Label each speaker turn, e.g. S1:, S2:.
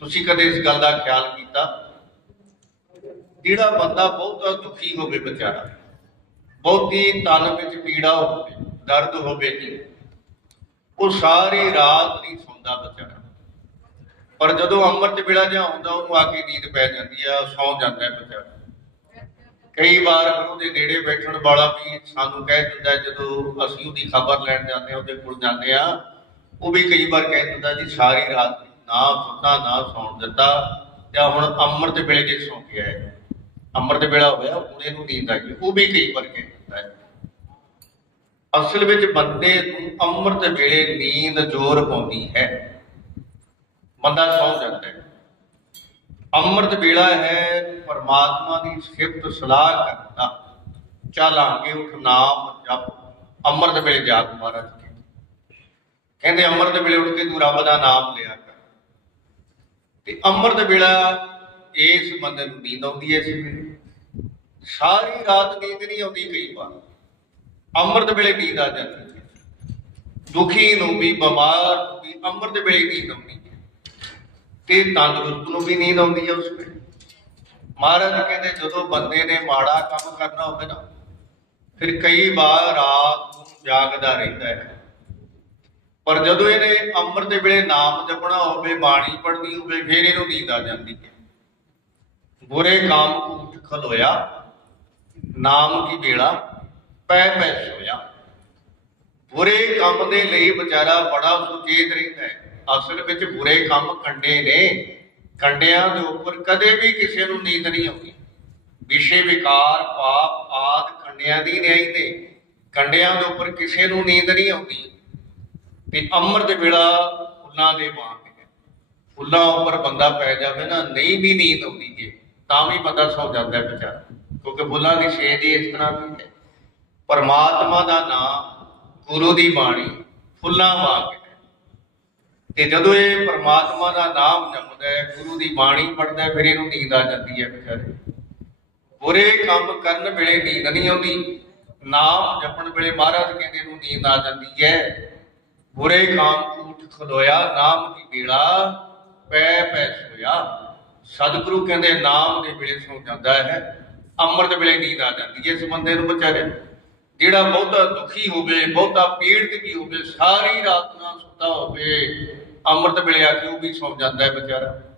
S1: ਤੁਸੀਂ ਕਦੇ ਇਸ ਗੱਲ ਦਾ ਖਿਆਲ ਕੀਤਾ? ਜਿਹੜਾ ਬੰਦਾ ਬਹੁਤਾ ਦੁਖੀ ਹੋਵੇ ਵਿਚਾਰਾ, ਬਹੁਤੀ ਤਨ ਵਿੱਚ ਪੀੜਾ ਹੋਵੇ, ਦਰਦ ਹੋਵੇ ਜੀ, ਉਹ ਸਾਰੀ ਰਾਤ ਨਹੀਂ ਸੌਂਦਾ ਵਿਚਾਰਾ। ਪਰ ਜਦੋਂ ਅੰਮ੍ਰਿਤ ਵੇਲਾ ਜਿਹਾ ਆਉਂਦਾ ਉਹਨੂੰ ਆ ਕੇ ਨੀਂਦ ਪੈ ਜਾਂਦੀ ਆ, ਸੌਂ ਜਾਂਦਾ ਹੈ ਵਿਚਾਰਾ। ਕਈ ਵਾਰ ਉਹਦੇ ਨੇੜੇ ਬੈਠਣ ਵਾਲਾ ਵੀ ਸਾਨੂੰ ਕਹਿ ਦਿੰਦਾ ਜਦੋਂ ਅਸੀਂ ਉਹਦੀ ਖਬਰ ਲੈਣ ਜਾਂਦੇ ਹਾਂ, ਉਹਦੇ ਕੋਲ ਜਾਂਦੇ ਆ ਉਹ ਵੀ ਕਈ ਵਾਰ ਕਹਿ ਦਿੰਦਾ ਜੀ, ਸਾਰੀ ਰਾਤ ਨਾ ਸੁੱਤਾ, ਨਾ ਸੌਣ ਦਿੱਤਾ। ਜਾਂ ਹੁਣ ਅੰਮ੍ਰਿਤ ਵੇਲੇ ਜੇ ਸੌਂ ਗਿਆ ਹੈ ਅੰਮ੍ਰਿਤ ਵੇਲਾ ਹੋਇਆ ਹੁਣ ਨੂੰ ਨੀਂਦ ਆ ਗਈ ਉਹ ਵੀ ਕਈ ਵਾਰ ਕਹਿ ਦਿੰਦਾ ਹੈ। ਅਸਲ ਵਿੱਚ ਬੰਦੇ ਨੂੰ ਅੰਮ੍ਰਿਤ ਵੇਲੇ ਨੀਂਦ ਜ਼ੋਰ ਪਾਉਂਦੀ ਹੈ। ਬੰਦਾ ਸੌਂ ਜਾਂਦਾ ਹੈ। ਅੰਮ੍ਰਿਤ ਵੇਲਾ ਹੈ, ਪਰਮਾਤਮਾ ਦੀ ਸਿਫਤ ਸਲਾਹ ਕਰਦਾ ਚਾਲਾਂਗੇ ਉਠ, ਨਾਮ ਜਪ। ਅੰਮ੍ਰਿਤ ਵੇਲੇ ਜਾਪ ਮਹਾਰਾਜ ਕਹਿੰਦੇ ਅੰਮ੍ਰਿਤ ਵੇਲੇ ਉੱਠ ਕੇ ਤੂੰ ਰੱਬ ਦਾ ਨਾਮ ਲਿਆ ਕਰ। ਤੇ ਅੰਮ੍ਰਿਤ ਵੇਲਾ ਇਸ ਬੰਦੇ ਨੂੰ ਨੀਂਦ ਆਉਂਦੀ ਹੈ ਇਸ ਵੇਲੇ। ਸਾਰੀ ਰਾਤ ਨੀਂਦ ਨਹੀਂ ਆਉਂਦੀ ਕਈ ਵਾਰ। ਅੰਮ੍ਰਿਤ ਵੇਲੇ ਨੀਂਦ ਆ ਜਾਂਦੀ ਹੈ। ਦੁਖੀ ਨੂੰ ਵੀ, ਬਿਮਾਰ ਨੂੰ ਵੀ ਅੰਮ੍ਰਿਤ ਵੇਲੇ ਨੀਂਦ ਆਉਂਦੀ ਹੈ। ਤੇ ਤੰਦਰੁਸਤ ਨੂੰ ਵੀ ਨੀਂਦ ਆਉਂਦੀ ਹੈ ਉਸ ਵੇਲੇ। ਮਹਾਰਾਜ ਕਹਿੰਦੇ, ਜਦੋਂ ਬੰਦੇ ਨੇ ਮਾੜਾ ਕੰਮ ਕਰਨਾ ਹੋਵੇ ਨਾ, ਫਿਰ ਕਈ ਵਾਰ ਰਾਤ ਨੂੰ ਜਾਗਦਾ ਰਹਿੰਦਾ ਹੈ। ਪਰ ਜਦੋਂ ਇਹਨੇ ਅੰਮ੍ਰਿਤ ਵੇਲੇ ਨਾਮ ਜਪਣਾ ਹੋਵੇ, ਬਾਣੀ ਪੜ੍ਹਨੀ ਹੋਵੇ, ਫਿਰ ਇਹਨੂੰ ਨੀਂਦ ਆ ਜਾਂਦੀ ਹੈ। ਬੁਰੇ ਕਾਮ ਕੂਟ ਖਲੋਇਆ, ਨਾਮ ਕੀ ਵੇਲਾ ਪੈ ਪੈ ਸੋਇਆ। ਬੁਰੇ ਕੰਮ ਦੇ ਲਈ ਵਿਚਾਰਾ ਬੜਾ ਸੁਚੇਤ ਰਹਿੰਦਾ ਹੈ। ਅਸਲ ਵਿੱਚ ਬੁਰੇ ਕੰਮ ਕੰਡੇ ਨੇ। ਕੰਡਿਆਂ ਦੇ ਉੱਪਰ ਕਦੇ ਵੀ ਕਿਸੇ ਨੂੰ ਨੀਂਦ ਨਹੀਂ ਆਉਂਦੀ। ਵਿਸ਼ੇ ਵਿਕਾਰ, ਪਾਪ ਆਦ ਕੰਡਿਆਂ ਦੀ ਨਿਆਈ ਨੇ ਕੰਡਿਆਂ ਦੇ ਉੱਪਰ ਕਿਸੇ ਨੂੰ ਨੀਂਦ ਨਹੀਂ ਆਉਂਦੀ। ਤੇ ਅੰਮ੍ਰਿਤ ਵੇਲਾ ਫੁੱਲਾਂ ਦੇ ਵਾਂਗ ਹੈ। ਫੁੱਲਾਂ ਉੱਪਰ ਬੰਦਾ ਪੈ ਜਾਵੇ ਨਾ, ਨਹੀਂ ਵੀ ਨੀਂਦ ਆਉਂਦੀ ਜੇ, ਤਾਂ ਵੀ ਬੰਦਾ ਸੌ ਜਾਂਦਾ ਹੈ ਵਿਚਾਰਾ। ਕਿਉਂਕਿ ਫੁੱਲਾਂ ਦੀ ਛੇਦ ਹੀ ਇਸ ਤਰ੍ਹਾਂ ਦੀ ਹੈ। ਪਰਮਾਤਮਾ ਦਾ ਨਾਮ ਗੁਰੂ ਦੀ ਬਾਣੀ ਫੁੱਲਾਂ ਵਾਂਗ ਹੈ। ਤੇ ਜਦੋਂ ਇਹ ਪਰਮਾਤਮਾ ਦਾ ਨਾਮ ਜਪਦਾ ਹੈ, ਗੁਰੂ ਦੀ ਬਾਣੀ ਪੜਦਾ ਹੈ, ਫਿਰ ਇਹਨੂੰ ਨੀਂਦ ਆ ਜਾਂਦੀ ਹੈ ਵਿਚਾਰੇ। ਬੁਰੇ ਕੰਮ ਕਰਨ ਵੇਲੇ ਨੀਂਦ ਨਹੀਂ ਆਉਂਦੀ। ਨਾਮ ਜਪਣ ਵੇਲੇ ਮਹਾਰਾਜ ਕਹਿੰਦੇ ਨੂੰ ਨੀਂਦ ਆ ਜਾਂਦੀ ਹੈ। ਬੁਰੇ ਕਾਮ ਝੂਠ ਖਲੋਇਆ, ਨਾਮ ਦੀ ਵੇਲਾ ਪੈ ਪੈ ਸੋਇਆ। ਸਤਿਗੁਰੂ ਕਹਿੰਦੇ, ਨਾਮ ਦੇ ਵੇਲੇ ਸੌ ਜਾਂਦਾ ਹੈ। ਅੰਮ੍ਰਿਤ ਵੇਲੇ ਨੀਂਦ ਆ ਜਾਂਦੀ ਹੈ ਇਸ ਬੰਦੇ ਨੂੰ ਵਿਚਾਰੇ। ਜਿਹੜਾ ਬਹੁਤਾ ਦੁਖੀ ਹੋਵੇ, ਬਹੁਤਾ ਪੀੜਤ ਵੀ ਹੋਵੇ, ਸਾਰੀ ਰਾਤ ਨਾ ਸੁੱਤਾ ਹੋਵੇ, ਅੰਮ੍ਰਿਤ ਵੇਲੇ ਆ ਕੇ ਉਹ ਵੀ ਸੌ ਜਾਂਦਾ ਹੈ ਵਿਚਾਰਾ।